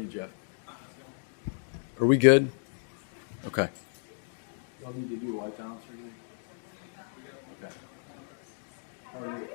you, Jeff? Are we good? Okay. Y'all need to do white balance or anything? Okay. How are you?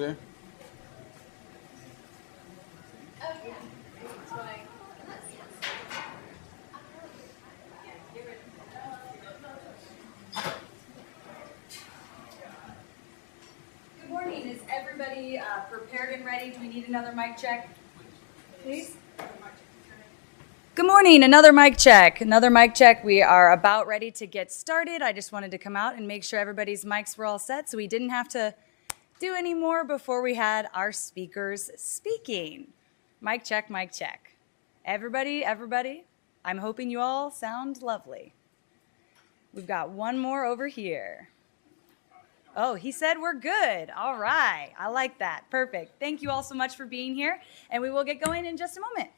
there? Good morning. Is everybody prepared and ready? Do we need another mic check, please? Good morning. Another mic check. Another mic check. We are about ready to get started. I just wanted to come out and make sure everybody's mics were all set so we didn't have to do any more before we had our speakers speaking. Mic check, mic check. Everybody, I'm hoping you all sound lovely. We've got one more over here. Oh, he said we're good. All right. I like that. Perfect. Thank you all so much for being here, and we will get going in just a moment.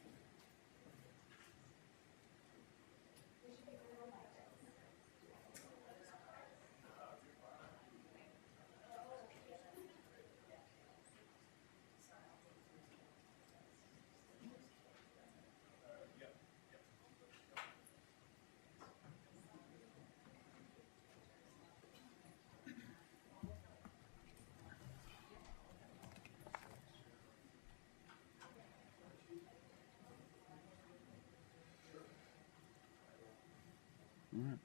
All right.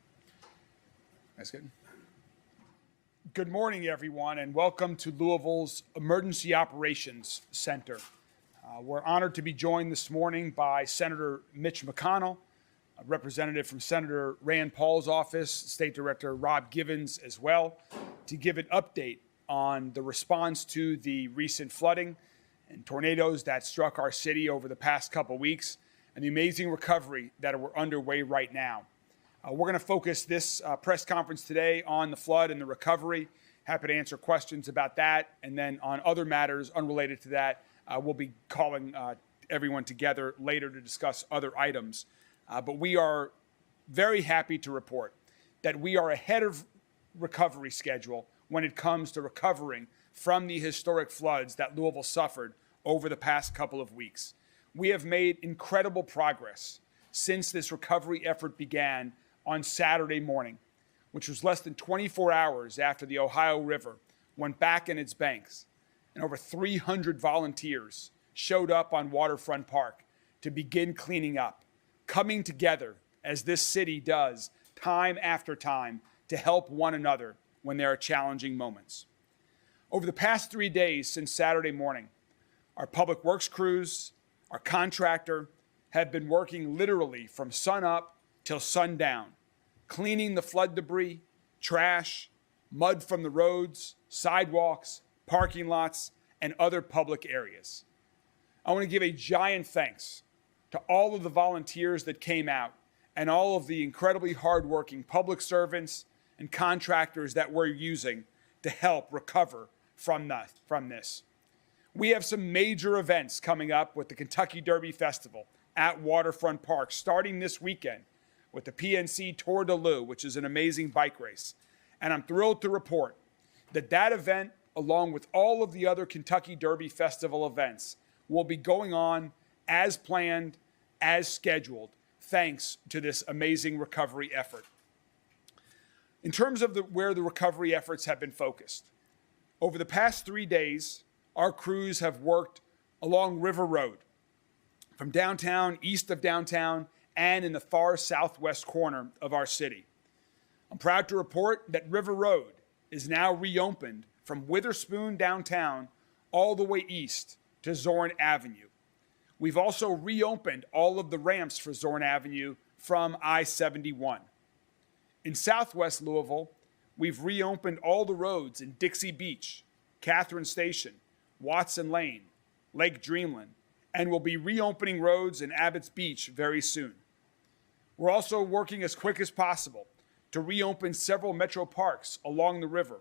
That's good. Good morning, everyone, and welcome to Louisville's Emergency Operations Center. We're honored to be joined this morning by Senator Mitch McConnell, a representative from Senator Rand Paul's office, State Director Rob Givens as well, to give an update on the response to the recent flooding and tornadoes that struck our city over the past couple weeks and the amazing recovery that are underway right now. We're going to focus this press conference today on the flood and the recovery. Happy to answer questions about that. And then on other matters unrelated to that, we'll be calling everyone together later to discuss other items. But we are very happy to report that we are ahead of recovery schedule when it comes to recovering from the historic floods that Louisville suffered over the past couple of weeks. We have made incredible progress since this recovery effort began on Saturday morning, which was less than 24 hours after the Ohio River went back in its banks, and over 300 volunteers showed up on Waterfront Park to begin cleaning up, coming together as this city does time after time to help one another when there are challenging moments. Over the past 3 days since Saturday morning, our public works crews, our contractor, have been working literally from sun up till sundown, cleaning the flood debris, trash, mud from the roads, sidewalks, parking lots, and other public areas. I want to give a giant thanks to all of the volunteers that came out and all of the incredibly hardworking public servants and contractors that we're using to help recover from this. We have some major events coming up with the Kentucky Derby Festival at Waterfront Park starting this weekend with the PNC Tour de Lou, which is an amazing bike race. And I'm thrilled to report that that event, along with all of the other Kentucky Derby Festival events, will be going on as planned, as scheduled, thanks to this amazing recovery effort. In terms of where the recovery efforts have been focused, over the past 3 days, our crews have worked along River Road, from downtown, east of downtown, and in the far southwest corner of our city. I'm proud to report that River Road is now reopened from Witherspoon downtown all the way east to Zorn Avenue. We've also reopened all of the ramps for Zorn Avenue from I-71. In southwest Louisville, we've reopened all the roads in Dixie Beach, Catherine Station, Watson Lane, Lake Dreamland, and will be reopening roads in Abbott's Beach very soon. We're also working as quick as possible to reopen several metro parks along the river,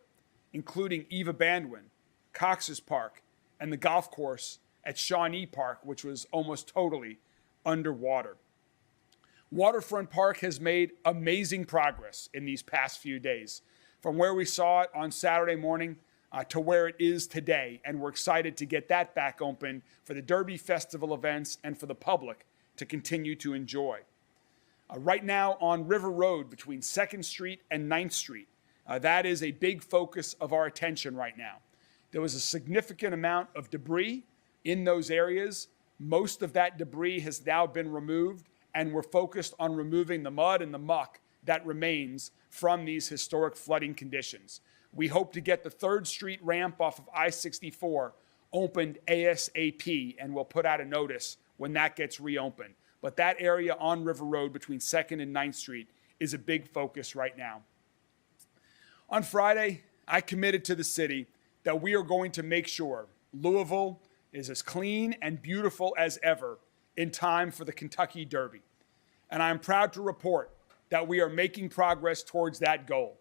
including Eva Bandwin, Cox's Park, and the golf course at Shawnee Park, which was almost totally underwater. Waterfront Park has made amazing progress in these past few days, from where we saw it on Saturday morning to where it is today, and we're excited to get that back open for the Derby Festival events and for the public to continue to enjoy. Right now on River Road between 2nd Street and 9th Street, that is a big focus of our attention right now. There was a significant amount of debris in those areas. Most of that debris has now been removed, and we're focused on removing the mud and the muck that remains from these historic flooding conditions. We hope to get the 3rd Street ramp off of I-64 opened ASAP, and we'll put out a notice when that gets reopened. But that area on River Road between 2nd and 9th Street is a big focus right now. On Friday, I committed to the city that we are going to make sure Louisville is as clean and beautiful as ever in time for the Kentucky Derby. And I'm proud to report that we are making progress towards that goal,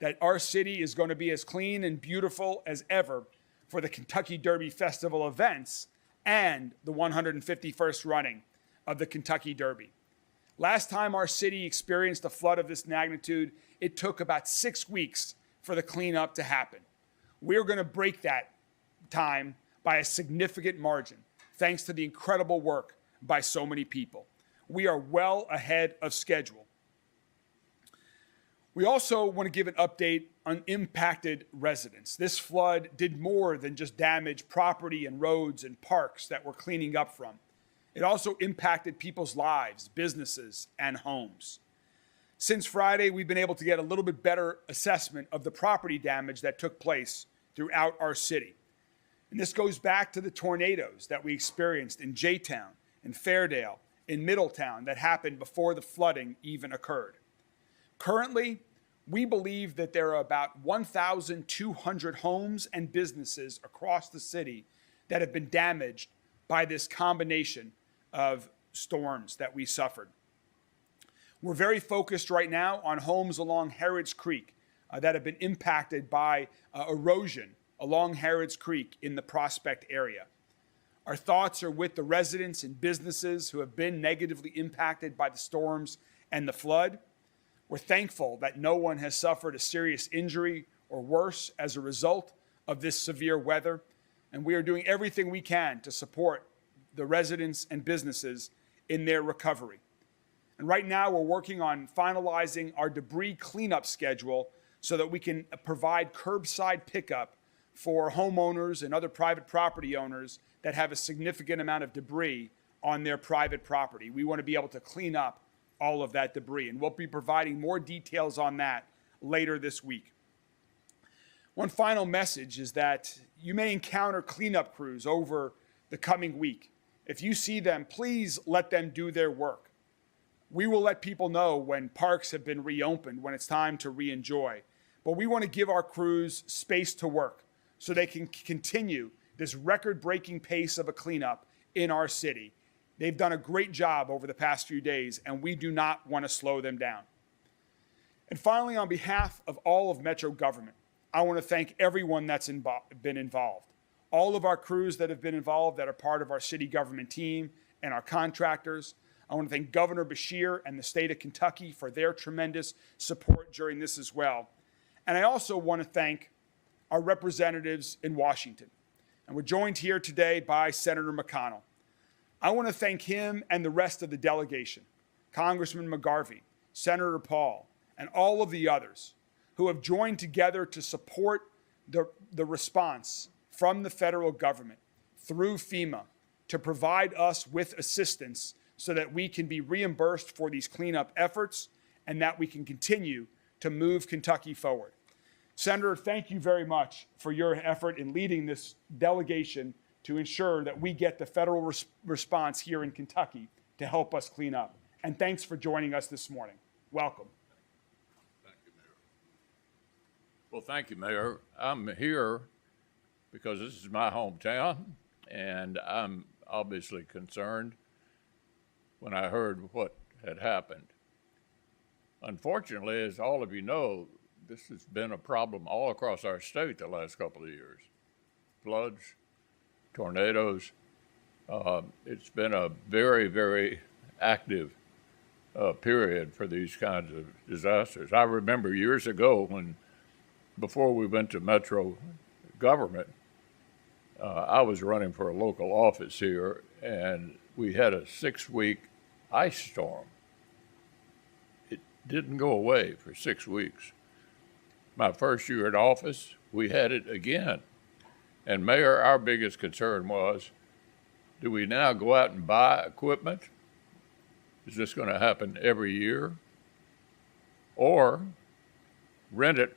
that our city is going to be as clean and beautiful as ever for the Kentucky Derby Festival events and the 151st running of the Kentucky Derby. Last time our city experienced a flood of this magnitude, it took about 6 weeks for the cleanup to happen. We're going to break that time by a significant margin, thanks to the incredible work by so many people. We are well ahead of schedule. We also want to give an update on impacted residents. This flood did more than just damage property and roads and parks that we're cleaning up from. It also impacted people's lives, businesses, and homes. Since Friday, we've been able to get a little bit better assessment of the property damage that took place throughout our city. And this goes back to the tornadoes that we experienced in J-Town, in Fairdale, in Middletown that happened before the flooding even occurred. Currently, we believe that there are about 1,200 homes and businesses across the city that have been damaged by this combination of storms that we suffered. We're very focused right now on homes along Harrods Creek that have been impacted by erosion along Harrods Creek in the Prospect area. Our thoughts are with the residents and businesses who have been negatively impacted by the storms and the flood. We're thankful that no one has suffered a serious injury or worse as a result of this severe weather, and we are doing everything we can to support the residents and businesses in their recovery. And right now, we're working on finalizing our debris cleanup schedule so that we can provide curbside pickup for homeowners and other private property owners that have a significant amount of debris on their private property. We want to be able to clean up all of that debris, and we'll be providing more details on that later this week. One final message is that you may encounter cleanup crews over the coming week. If you see them, please let them do their work. We will let people know when parks have been reopened, when it's time to re-enjoy. But we want to give our crews space to work so they can continue this record-breaking pace of a cleanup in our city. They've done a great job over the past few days, and we do not want to slow them down. And finally, on behalf of all of Metro government, I want to thank everyone that's been involved. All of our crews that have been involved that are part of our city government team and our contractors. I want to thank Governor Beshear and the state of Kentucky for their tremendous support during this as well. And I also want to thank our representatives in Washington. And we're joined here today by Senator McConnell. I want to thank him and the rest of the delegation, Congressman McGarvey, Senator Paul, and all of the others who have joined together to support the response from the federal government through FEMA to provide us with assistance so that we can be reimbursed for these cleanup efforts and that we can continue to move Kentucky forward. Senator, thank you very much for your effort in leading this delegation to ensure that we get the federal response here in Kentucky to help us clean up. And thanks for joining us this morning. Welcome. Thank you, Mayor. Well, thank you, Mayor. I'm here because this is my hometown, and I'm obviously concerned when I heard what had happened. Unfortunately, as all of you know, this has been a problem all across our state the last couple of years. Floods, tornadoes. It's been a very, very active period for these kinds of disasters. I remember years ago when, before we went to Metro government, I was running for a local office here, and we had a 6-week ice storm. It didn't go away for 6 weeks. My first year in office, we had it again. And Mayor, our biggest concern was, do we now go out and buy equipment? Is this going to happen every year? Or rent it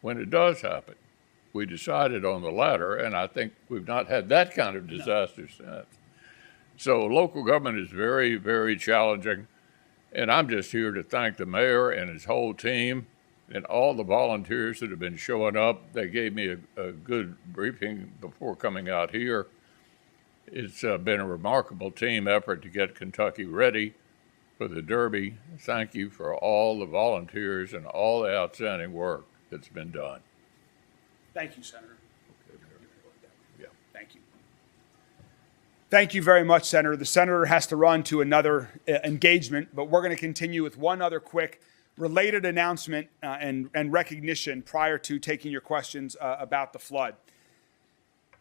when it does happen? We decided on the latter, and I think we've not had that kind of disaster since. So local government is very, very challenging, and I'm just here to thank the mayor and his whole team and all the volunteers that have been showing up. They gave me a good briefing before coming out here. It's been a remarkable team effort to get Kentucky ready for the Derby. Thank you for all the volunteers and all the outstanding work that's been done. Thank you, Senator. Yeah. Thank you. Thank you very much, Senator. The senator has to run to another engagement, but we're going to continue with one other quick related announcement and recognition prior to taking your questions about the flood.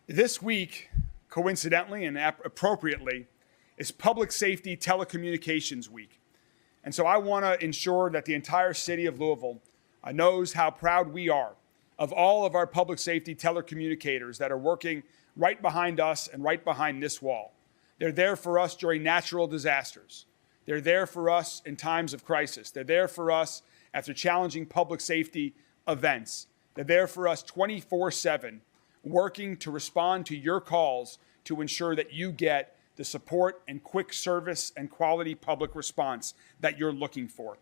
This week, coincidentally and appropriately, is Public Safety Telecommunications Week. And so I want to ensure that the entire city of Louisville knows how proud we are of all of our public safety telecommunicators that are working right behind us and right behind this wall. They're there for us during natural disasters. They're there for us in times of crisis. They're there for us after challenging public safety events. They're there for us 24/7, working to respond to your calls to ensure that you get the support and quick service and quality public response that you're looking for.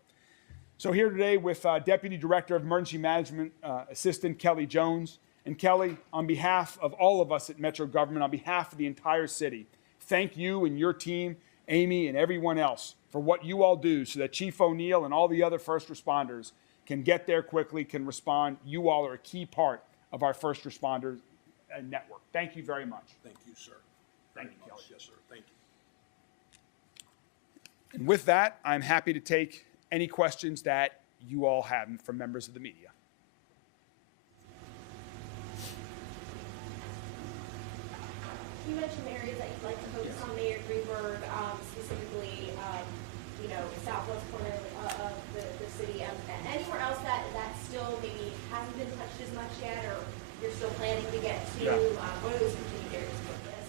So here today with Deputy Director of Emergency Management, Assistant Kelly Jones. And Kelly, on behalf of all of us at Metro Government, on behalf of the entire city, thank you and your team, Amy and everyone else, for what you all do so that Chief O'Neill and all the other first responders can get there quickly, can respond. You all are a key part of our first responders network. Thank you very much. Thank you, sir. Thank you, Kelly. Yes, sir. Thank you. And with that, I'm happy to take any questions that you all have from members of the media. You mentioned areas that you'd like to focus on, Mayor Greenberg, specifically, southwest corner of the city. Anywhere else that still maybe hasn't been touched as much yet, or you're still planning to get to? Yeah. What are those continued areas of focus?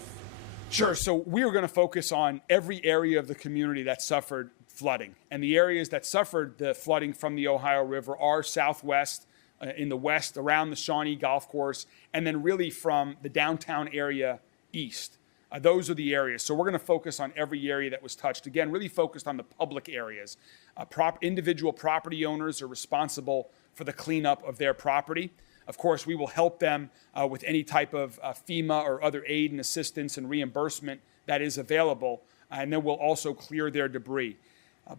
Sure. So we are going to focus on every area of the community that suffered flooding. And the areas that suffered the flooding from the Ohio River are southwest, in the west, around the Shawnee Golf Course, and then really from the downtown area east. Those are the areas. So we're going to focus on every area that was touched. Again, really focused on the public areas. Individual property owners are responsible for the cleanup of their property. Of course, we will help them with any type of FEMA or other aid and assistance and reimbursement that is available, and then we'll also clear their debris.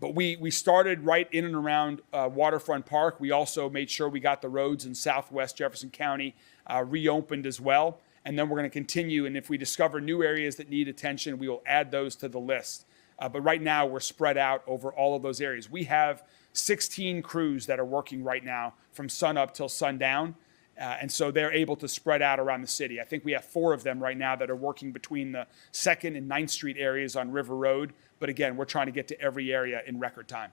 But we started right in and around Waterfront Park. We also made sure we got the roads in southwest Jefferson County reopened as well. And then we're going to continue, and if we discover new areas that need attention, we will add those to the list. But right now, we're spread out over all of those areas. We have 16 crews that are working right now from sun up till sundown. And so they're able to spread out around the city. I think we have 4 of them right now that are working between the 2nd and 9th Street areas on River Road. But again, we're trying to get to every area in record time.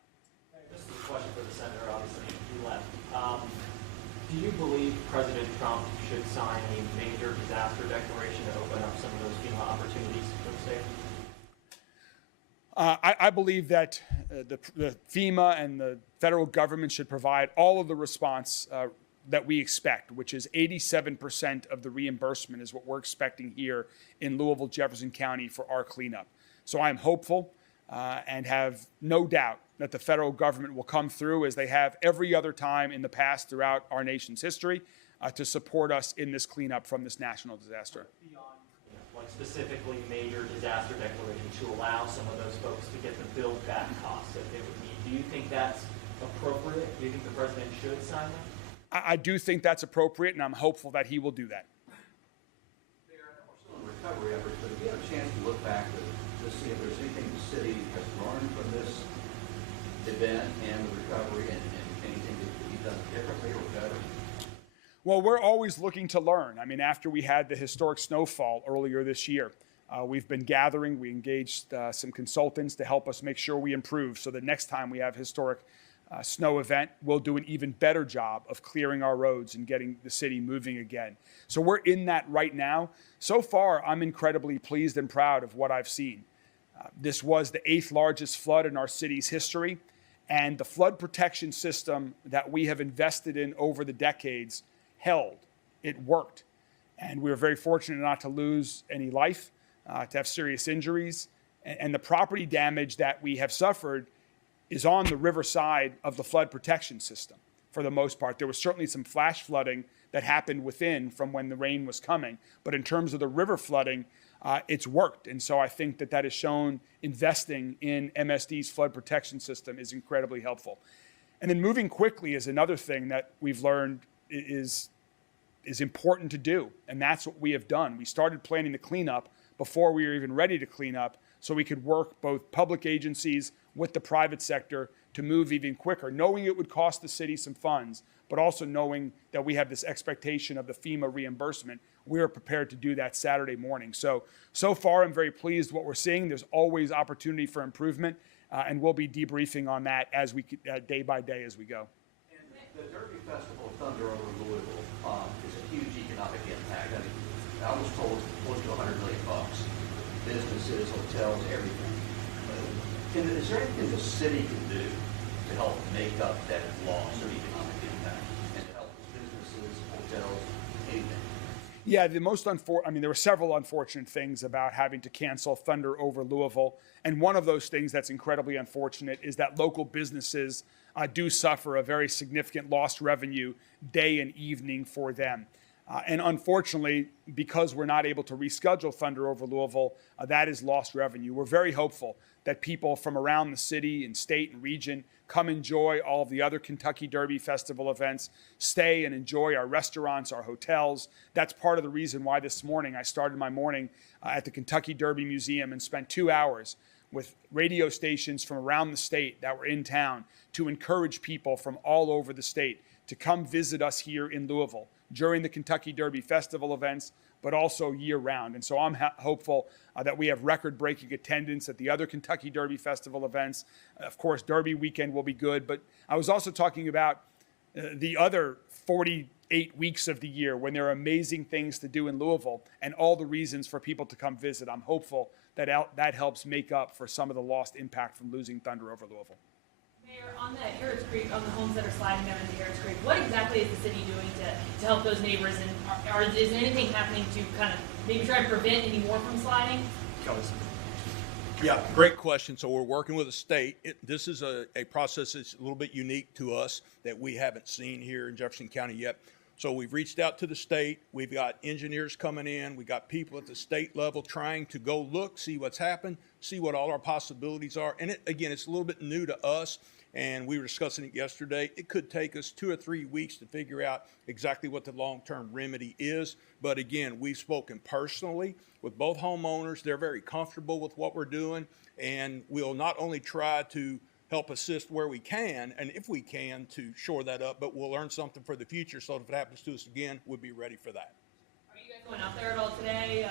This is a question for the senator, obviously, he left. Do you believe President Trump should sign a major disaster declaration to open up some of those FEMA opportunities for the state? I believe that the FEMA and the federal government should provide all of the response that we expect, which is 87% of the reimbursement is what we're expecting here in Louisville, Jefferson County for our cleanup. So I'm hopeful and have no doubt that the federal government will come through, as they have every other time in the past throughout our nation's history, to support us in this cleanup from this national disaster. Like specifically major disaster declaration to allow some of those folks to get the build back costs that they would need. Do you think that's appropriate? Do you think the president should sign that? I do think that's appropriate, and I'm hopeful that he will do that. Mayor, I know we're still in recovery efforts, but if you have a chance to look back to see if there's anything the city has learned from this event and the recovery, and anything that could be done differently or better? Well, we're always looking to learn. I mean, after we had the historic snowfall earlier this year, we've been gathering. We engaged some consultants to help us make sure we improve, so that next time we have historic snow event, we'll do an even better job of clearing our roads and getting the city moving again. So we're in that right now. So far, I'm incredibly pleased and proud of what I've seen. This was the 8th largest flood in our city's history, and the flood protection system that we have invested in over the decades held. It worked. And we were very fortunate not to lose any life, to have serious injuries. And the property damage that we have suffered is on the riverside of the flood protection system for the most part. There was certainly some flash flooding that happened within from when the rain was coming. But in terms of the river flooding, it's worked. And so I think that has shown investing in MSD's flood protection system is incredibly helpful. And then moving quickly is another thing that we've learned is important to do. And that's what we have done. We started planning the cleanup before we were even ready to clean up, so we could work both public agencies with the private sector to move even quicker, knowing it would cost the city some funds, but also knowing that we have this expectation of the FEMA reimbursement. We are prepared to do that Saturday morning. So far, I'm very pleased with what we're seeing. There's always opportunity for improvement, and we'll be debriefing on that as we day by day as we go. And the Derby Festival Thunder over Louisville is a huge economic impact. I mean, I was told close to $100 million. Businesses, hotels, everything. Is there anything the city can do to help make up that loss of economic impact and to help businesses, hotels, anything? Yeah, there were several unfortunate things about having to cancel Thunder over Louisville. And one of those things that's incredibly unfortunate is that local businesses do suffer a very significant lost revenue day and evening for them. And unfortunately, because we're not able to reschedule Thunder over Louisville, that is lost revenue. We're very hopeful that people from around the city and state and region come enjoy all of the other Kentucky Derby Festival events, stay and enjoy our restaurants, our hotels. That's part of the reason why this morning I started my morning at the Kentucky Derby Museum and spent 2 hours with radio stations from around the state that were in town to encourage people from all over the state to come visit us here in Louisville during the Kentucky Derby Festival events, but also year-round. And so I'm hopeful that we have record-breaking attendance at the other Kentucky Derby Festival events. Of course, Derby weekend will be good, but I was also talking about the other 48 weeks of the year when there are amazing things to do in Louisville and all the reasons for people to come visit. I'm hopeful that that helps make up for some of the lost impact from losing Thunder over Louisville. Mayor, on the Harrods Creek, on the homes that are sliding down into Harrods Creek, what exactly is the city doing to help those neighbors? And is there anything happening to kind of maybe try to prevent any more from sliding? Yeah, great question. So we're working with the state. This is a process that's a little bit unique to us that we haven't seen here in Jefferson County yet. So we've reached out to the state. We've got engineers coming in. We've got people at the state level trying to go look, see what's happened, see what all our possibilities are. And again, it's a little bit new to us. And we were discussing it yesterday. It could take us 2 or 3 weeks to figure out exactly what the long-term remedy is. But again, we've spoken personally with both homeowners. They're very comfortable with what we're doing. And we'll not only try to help assist where we can, and if we can, to shore that up, but we'll learn something for the future so if it happens to us again, we'll be ready for that. Are you guys going out there at all today,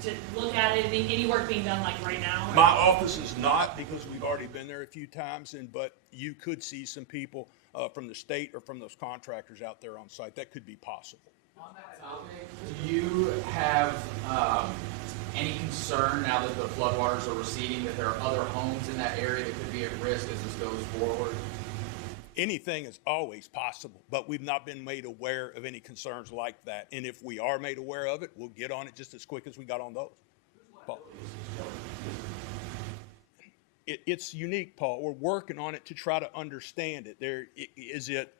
to look at it? Any work being done like right now? My office is not, because we've already been there a few times, but you could see some people from the state or from those contractors out there on site. That could be possible. On that topic, do you have any concern now that the floodwaters are receding that there are other homes in that area that could be at risk as this goes forward? Anything is always possible, but we've not been made aware of any concerns like that. And if we are made aware of it, we'll get on it just as quick as we got on those. Paul. It's unique, Paul. We're working on it to try to understand it. Is it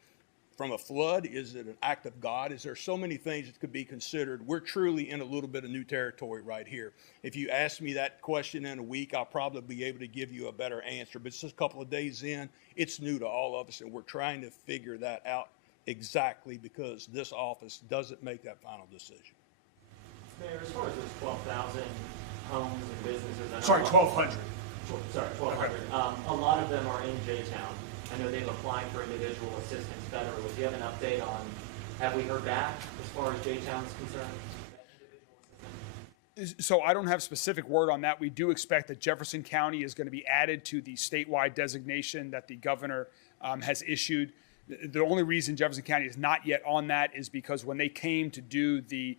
from a flood? Is it an act of God? Is there so many things that could be considered? We're truly in a little bit of new territory right here. If you ask me that question in a week, I'll probably be able to give you a better answer. But it's just a couple of days in. It's new to all of us, and we're trying to figure that out exactly because this office doesn't make that final decision. Mayor, as far as those 12,000 homes and businesses. Sorry, 1,200. Sorry, 1,200. A lot of them are in J-Town. I know they've applied for individual assistance federally. Do you have an update on, have we heard back as far as J-Town is concerned? So I don't have specific word on that. We do expect that Jefferson County is going to be added to the statewide designation that the governor has issued. The only reason Jefferson County is not yet on that is because when they came to do the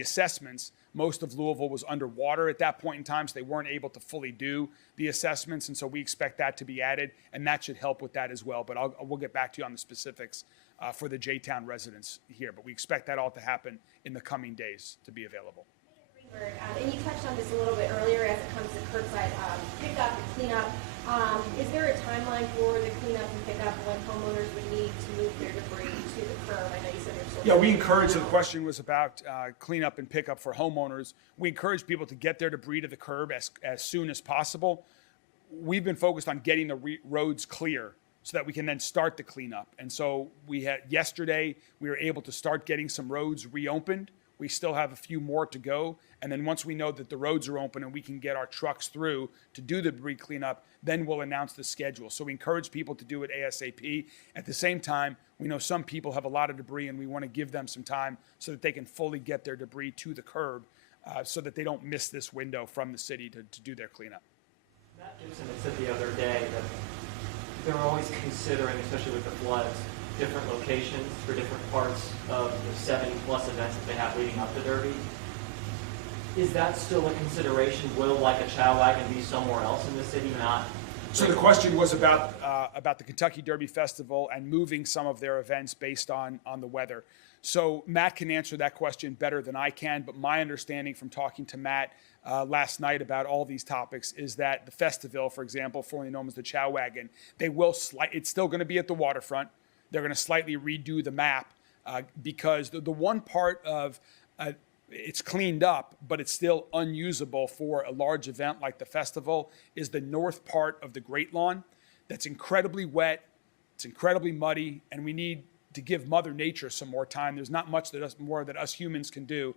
assessments, most of Louisville was underwater at that point in time, so they weren't able to fully do the assessments, and so we expect that to be added, and that should help with that as well. But we'll get back to you on the specifics for the J-Town residents here, but we expect that all to happen in the coming days to be available. Greenberg, and you touched on this a little bit earlier as it comes to curbside pickup and cleanup. Is there a timeline for the cleanup and pickup when homeowners would need to move their debris to the curb? I know you said there's still. Yeah, we encourage, the question was about cleanup and pickup for homeowners. We encourage people to get their debris to the curb as soon as possible. We've been focused on getting the roads clear so that we can then start the cleanup. And so yesterday, we were able to start getting some roads reopened. We still have a few more to go. And then once we know that the roads are open and we can get our trucks through to do the debris cleanup, then we'll announce the schedule. So we encourage people to do it ASAP. At the same time, we know some people have a lot of debris and we want to give them some time so that they can fully get their debris to the curb so that they don't miss this window from the city to do their cleanup. Matt Gibson had said the other day that they're always considering, especially with the floods, different locations for different parts of the 70-plus events that they have leading up to Derby. Is that still a consideration? Will, like a chow wagon, be somewhere else in the city, not? So the question was about the Kentucky Derby Festival and moving some of their events based on the weather. So Matt can answer that question better than I can, but my understanding from talking to Matt last night about all these topics is that the festival, for example, formerly known as the Chow Wagon, it's still going to be at the waterfront. They're going to slightly redo the map because the one part of it's cleaned up, but it's still unusable for a large event like the festival, is the north part of the Great Lawn. That's incredibly wet, it's incredibly muddy, and we need to give Mother Nature some more time. There's not much that us humans can do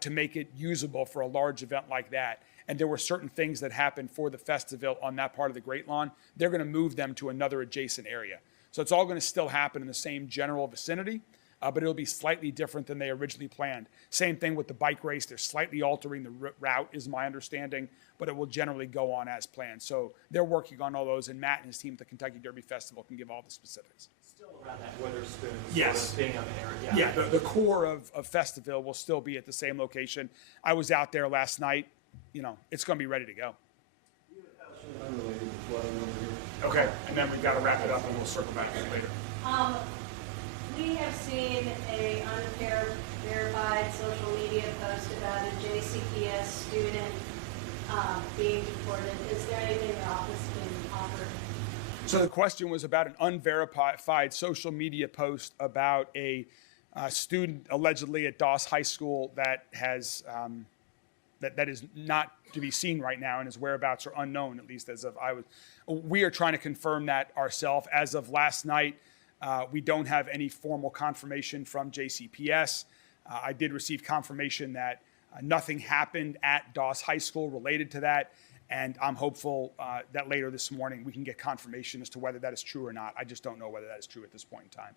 to make it usable for a large event like that. And there were certain things that happened for the festival on that part of the Great Lawn. They're going to move them to another adjacent area. So it's all going to still happen in the same general vicinity, but it'll be slightly different than they originally planned. Same thing with the bike race. They're slightly altering the route, is my understanding, but it will generally go on as planned. So they're working on all those, and Matt and his team at the Kentucky Derby Festival can give all the specifics. Still around that Witherspoon Yes. sort of being of an area. Yeah, the core of Festival will still be at the same location. I was out there last night. You know, it's going to be ready to go. Okay, and then we've got to wrap it up, and we'll circle back to it later. We have seen a unverified social media post about a JCPS student being deported. Is there anything the office can offer? So the question was about an unverified social media post about a student allegedly at Doss High School that has that is not to be seen right now, and his whereabouts are unknown, at least as of we are trying to confirm that ourselves. As of last night, we don't have any formal confirmation from JCPS. I did receive confirmation that nothing happened at Doss High School related to that, and I'm hopeful that later this morning we can get confirmation as to whether that is true or not. I just don't know whether that is true at this point in time.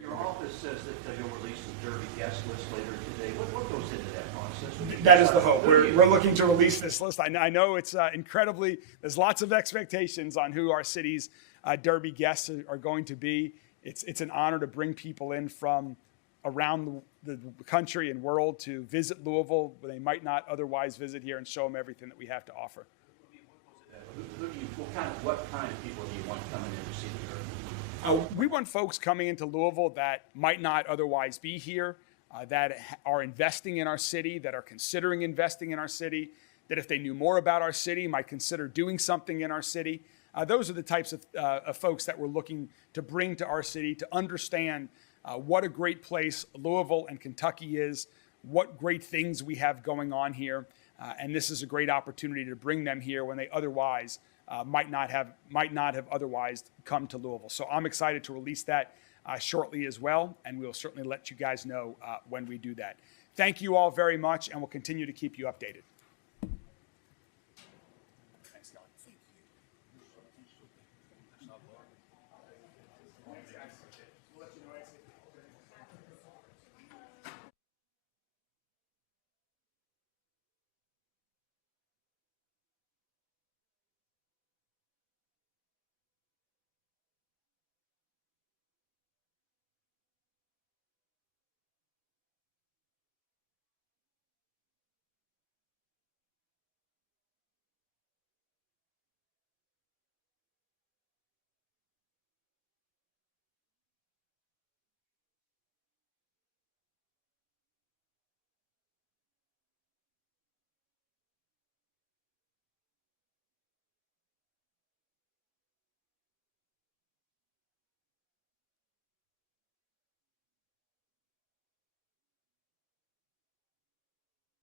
Your office says that you'll release the Derby guest list later today. What goes into that process? That is the hope. We're looking to release this list. I know it's incredibly, there's lots of expectations on who our city's Derby guests are going to be. It's an honor to bring people in from around the country and world to visit Louisville where they might not otherwise visit here, and show them everything that we have to offer. What kind of people do you want coming in to see the Derby? We want folks coming into Louisville that might not otherwise be here, that are investing in our city, that are considering investing in our city, that if they knew more about our city, might consider doing something in our city. Those are the types of folks that we're looking to bring to our city to understand what a great place Louisville and Kentucky is, what great things we have going on here, and this is a great opportunity to bring them here when they otherwise might not have otherwise come to Louisville. So I'm excited to release that shortly as well, and we'll certainly let you guys know when we do that. Thank you all very much, and we'll continue to keep you updated. Thanks, Kelly.